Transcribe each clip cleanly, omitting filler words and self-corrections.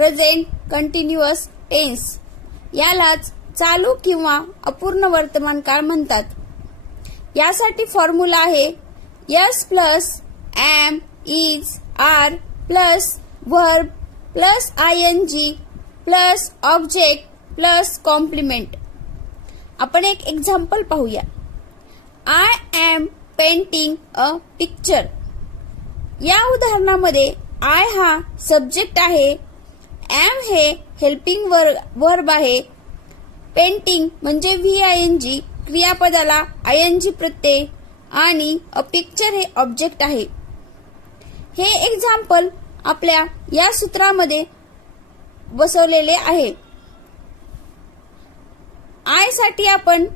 Present continuous tense, यालाच चालू किंवा अपूर्ण वर्तमान काळ म्हणतात. यासाठी फॉर्म्युला आहे S plus am is are plus verb plus ING plus object plus complement. आपण एक एक्झाम्पल पाहूया. I am painting a picture. या उदाहरणामध्ये आय हा सब्जेक्ट आहे, एम हे हेल्पिंग वर्ब आहे, पेंटिंग म्हणजे VING क्रियापदाला ING प्रत्यय आणि अ पिक्चर हे ऑब्जेक्ट आहे. हे एक्झाम्पल आपल्या या सूत्रामध्ये बसवलेले आहे. आय साठी आपण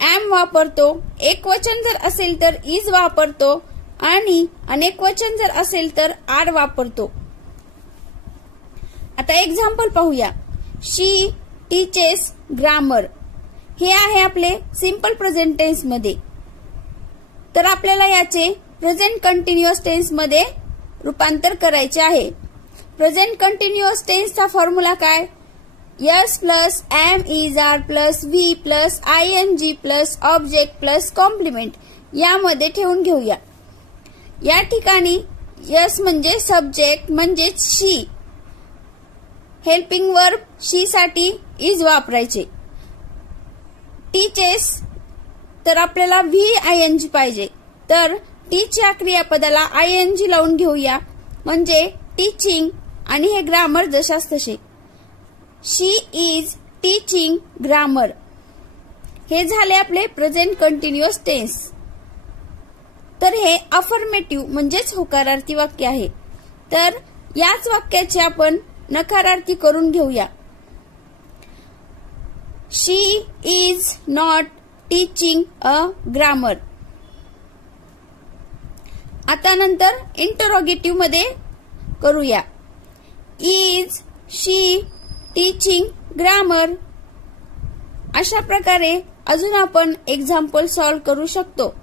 एम वापरतो, एकवचन जर असेल तर इज वापरतो आणि अनेकवचन जर असेल तर आर वापरतो. आता एक्झाम्पल पाहूया. शी टीचेस ग्रामर. हे आहे आपले सिंपल प्रेझेंट टेन्स मध्ये. तर आपल्याला याचे प्रेझेंट कंटिन्युअस टेन्स मध्ये रूपांतर करायचे आहे. प्रेझेंट कंटिन्युअस टेन्सचा फॉर्म्युला काय? S plus am is are plus V plus ING plus object plus complement यामध्ये ठेवून घेऊया. या ठिकाणी यस म्हणजे सब्जेक्ट म्हणजेच शी, हेल्पिंग वर्ब शी साठी इज वापरायचे. टीचेस तर आपल्याला VING पाहिजे, तर टीचच्या क्रियापदाला ING लावून घेऊया म्हणजे टीचिंग आणि हे ग्रामर जशास तसे. शी इज टीचिंग ग्रामर. हे झाले आपले प्रेझेंट कंटिन्युअस टेन्स. तर हे अफर्मेटिव्ह म्हणजेच होकारार्थी वाक्य आहे. तर याच वाक्याचे आपण नकारार्थी करून घेऊया. She is not teaching a grammar. आता नंतर इंटरोगेटिव्ह मध्ये करूया. Is she teaching grammar. अशा प्रकारे अजून आपण एक्झाम्पल सॉल्व्ह करू शकतो.